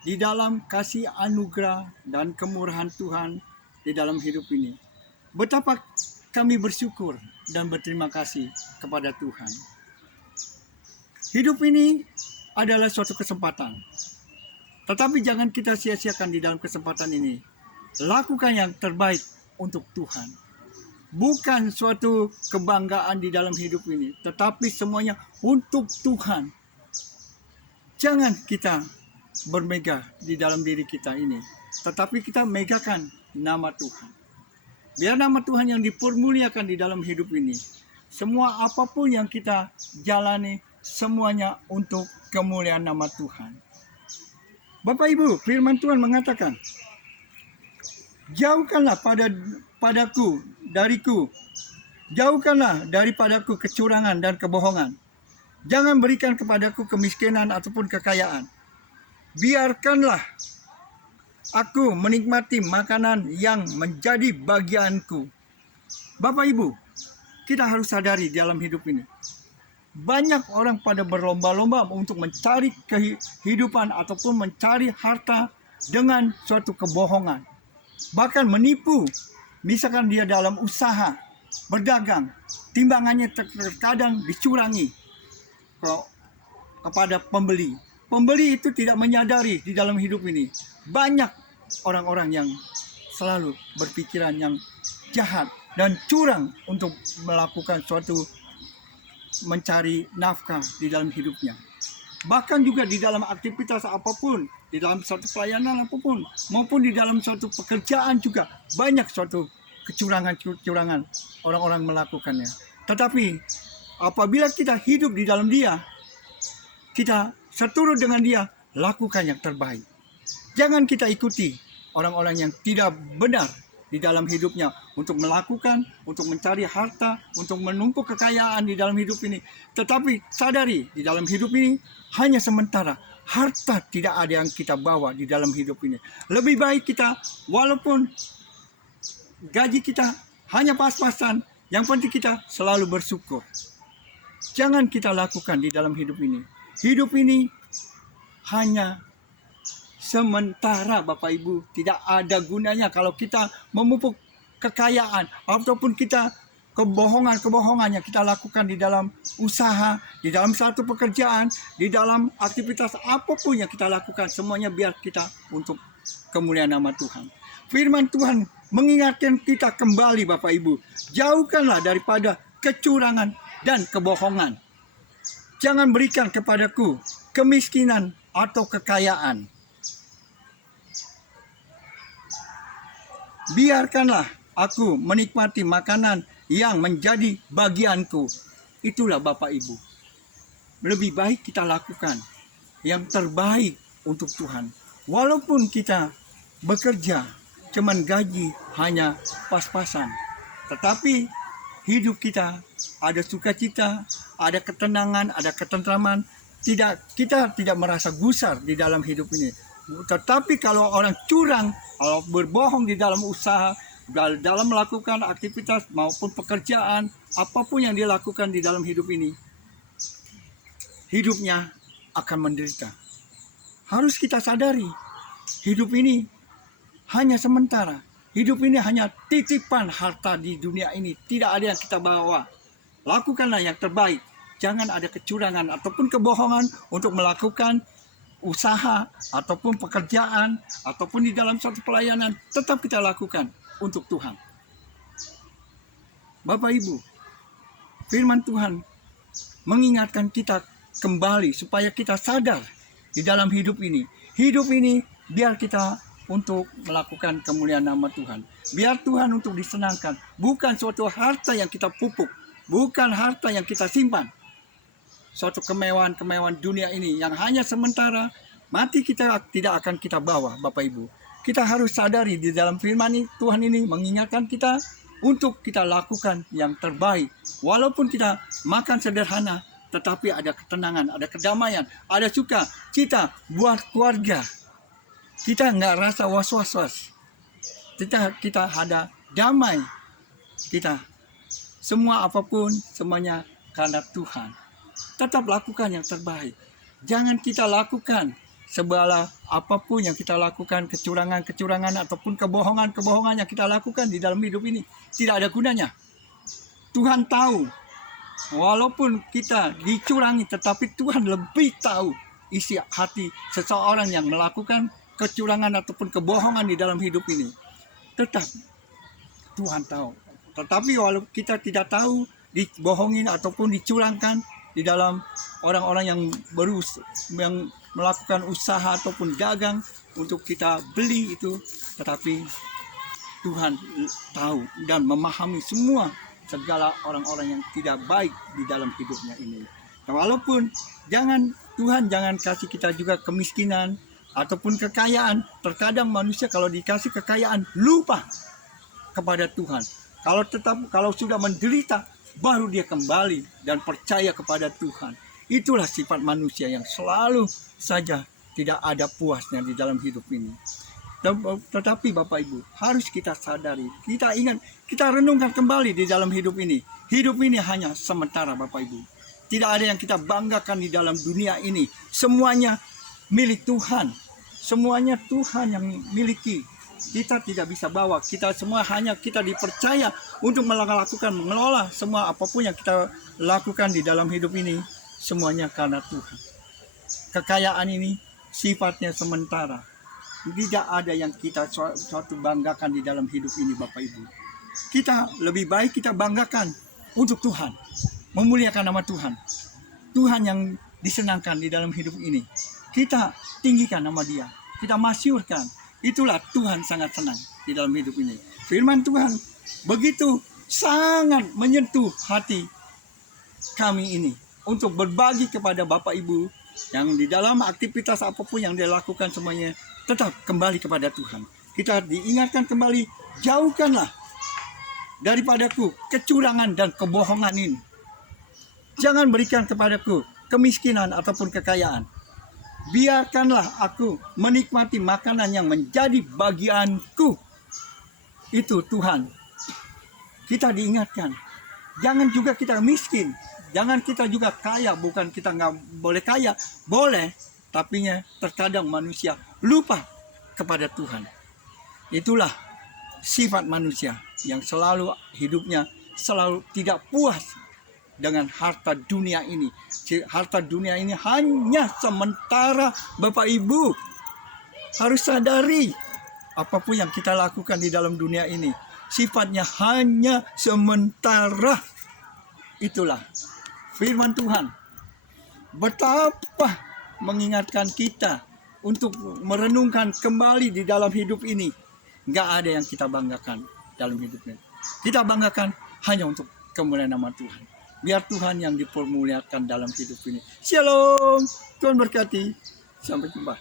di dalam kasih anugerah dan kemurahan Tuhan di dalam hidup ini. Betapa kami bersyukur dan berterima kasih kepada Tuhan. Hidup ini adalah suatu kesempatan. Tetapi jangan kita sia-siakan di dalam kesempatan ini. Lakukan yang terbaik untuk Tuhan. Bukan suatu kebanggaan di dalam hidup ini, tetapi semuanya untuk Tuhan. Jangan kita bermegah di dalam diri kita ini, tetapi kita megahkan nama Tuhan. Biar nama Tuhan yang dipermuliakan di dalam hidup ini. Semua apapun yang kita jalani, semuanya untuk kemuliaan nama Tuhan. Bapak Ibu, firman Tuhan mengatakan, jauhkanlah jauhkanlah daripadaku kecurangan dan kebohongan. Jangan berikan kepadaku kemiskinan ataupun kekayaan. Biarkanlah aku menikmati makanan yang menjadi bagianku. Bapak Ibu, kita harus sadari dalam hidup ini. Banyak orang pada berlomba-lomba untuk mencari kehidupan ataupun mencari harta dengan suatu kebohongan. Bahkan menipu. Misalkan dia dalam usaha, berdagang, timbangannya terkadang dicurangi kepada pembeli. Pembeli itu tidak menyadari di dalam hidup ini. Banyak orang-orang yang selalu berpikiran yang jahat dan curang untuk melakukan suatu mencari nafkah di dalam hidupnya. Bahkan juga di dalam aktivitas apapun, di dalam suatu pelayanan apapun, maupun di dalam suatu pekerjaan juga banyak suatu kecurangan-kecurangan orang-orang melakukannya. Tetapi apabila kita hidup di dalam Dia, kita seturut dengan Dia, lakukan yang terbaik. Jangan kita ikuti orang-orang yang tidak benar di dalam hidupnya untuk melakukan, untuk mencari harta, untuk menumpuk kekayaan di dalam hidup ini. Tetapi sadari di dalam hidup ini hanya sementara. Harta tidak ada yang kita bawa di dalam hidup ini. Lebih baik kita, walaupun gaji kita hanya pas-pasan, yang penting kita selalu bersyukur. Jangan kita lakukan di dalam hidup ini. Hidup ini hanya sementara, Bapak Ibu. Tidak ada gunanya kalau kita memupuk kekayaan ataupun kita kebohongan-kebohongan yang kita lakukan di dalam usaha, di dalam satu pekerjaan, di dalam aktivitas apapun yang kita lakukan, semuanya biar kita untuk kemuliaan nama Tuhan. Firman Tuhan mengingatkan kita kembali, Bapak Ibu, jauhkanlah daripada kecurangan dan kebohongan. Jangan berikan kepadaku kemiskinan atau kekayaan. Biarkanlah aku menikmati makanan yang menjadi bagianku. Itulah Bapak Ibu. Lebih baik kita lakukan yang terbaik untuk Tuhan. Walaupun kita bekerja, cuman gaji hanya pas-pasan. Tetapi hidup kita ada sukacita, ada ketenangan, ada ketentraman. Kita tidak merasa gusar di dalam hidup ini. Tetapi kalau orang curang, kalau berbohong di dalam usaha, dalam melakukan aktivitas maupun pekerjaan, apapun yang dia lakukan di dalam hidup ini, hidupnya akan menderita. Harus kita sadari, hidup ini hanya sementara. Hidup ini hanya titipan harta di dunia ini. Tidak ada yang kita bawa. Lakukanlah yang terbaik. Jangan ada kecurangan ataupun kebohongan untuk melakukan usaha ataupun pekerjaan ataupun di dalam suatu pelayanan. Tetap kita lakukan untuk Tuhan. Bapak Ibu, firman Tuhan mengingatkan kita kembali supaya kita sadar di dalam hidup ini. Hidup ini biar kita untuk melakukan kemuliaan nama Tuhan. Biar Tuhan untuk disenangkan. Bukan suatu harta yang kita pupuk. Bukan harta yang kita simpan. Suatu kemewahan-kemewahan dunia ini yang hanya sementara. Mati kita tidak akan kita bawa, Bapak Ibu. Kita harus sadari di dalam firman Tuhan ini mengingatkan kita untuk kita lakukan yang terbaik. Walaupun kita makan sederhana, tetapi ada ketenangan, ada kedamaian, ada sukacita buat keluarga. Kita nggak rasa was-was. Kita ada damai. Kita semua apapun, semuanya karena Tuhan. Tetap lakukan yang terbaik. Jangan kita lakukan segala apapun yang kita lakukan, kecurangan-kecurangan ataupun kebohongan-kebohongan yang kita lakukan di dalam hidup ini tidak ada gunanya. Tuhan tahu, walaupun kita dicurangi, tetapi Tuhan lebih tahu isi hati seseorang yang melakukan kecurangan ataupun kebohongan di dalam hidup ini. Tetap Tuhan tahu. Tetapi walau kita tidak tahu, dibohongin ataupun dicurangkan di dalam orang-orang yang yang melakukan usaha ataupun dagang untuk kita beli itu, tetapi Tuhan tahu dan memahami semua segala orang-orang yang tidak baik di dalam hidupnya ini. Nah, walaupun Tuhan jangan kasih kita juga kemiskinan ataupun kekayaan. Terkadang manusia kalau dikasih kekayaan lupa kepada Tuhan. Kalau sudah menderita baru dia kembali dan percaya kepada Tuhan. Itulah sifat manusia yang selalu saja tidak ada puasnya di dalam hidup ini. Tetapi Bapak Ibu, harus kita sadari, kita ingat, kita renungkan kembali di dalam hidup ini. Hidup ini hanya sementara Bapak Ibu. Tidak ada yang kita banggakan di dalam dunia ini. Semuanya milik Tuhan. Semuanya Tuhan yang miliki. Kita tidak bisa bawa. Kita semua hanya kita dipercaya untuk mengelola semua apapun yang kita lakukan di dalam hidup ini. Semuanya karena Tuhan. Kekayaan ini sifatnya sementara. Tidak ada yang kita suatu banggakan di dalam hidup ini Bapak Ibu. Kita lebih baik kita banggakan untuk Tuhan. Memuliakan nama Tuhan. Tuhan yang disenangkan di dalam hidup ini. Kita tinggikan nama Dia. Kita masyurkan. Itulah Tuhan sangat senang di dalam hidup ini. Firman Tuhan begitu sangat menyentuh hati kami ini. Untuk berbagi kepada Bapak Ibu yang di dalam aktivitas apapun yang dia lakukan semuanya tetap kembali kepada Tuhan. Kita diingatkan kembali, jauhkanlah daripadaku kecurangan dan kebohongan ini. Jangan berikan kepadaku kemiskinan ataupun kekayaan. Biarkanlah aku menikmati makanan yang menjadi bagianku. Itu Tuhan. Kita diingatkan. Jangan juga kita miskin. Jangan kita juga kaya. Bukan kita nggak boleh kaya. Boleh. Tapi terkadang manusia lupa kepada Tuhan. Itulah sifat manusia yang selalu hidupnya selalu tidak puas dengan harta dunia ini. Harta dunia ini hanya sementara Bapak Ibu. Harus sadari apapun yang kita lakukan di dalam dunia ini sifatnya hanya sementara. Itulah firman Tuhan. Betapa mengingatkan kita untuk merenungkan kembali di dalam hidup ini. Nggak ada yang kita banggakan dalam hidup ini. Kita banggakan hanya untuk kemuliaan nama Tuhan. Biar Tuhan yang dipermuliakan dalam hidup ini. Shalom. Tuhan berkati. Sampai jumpa.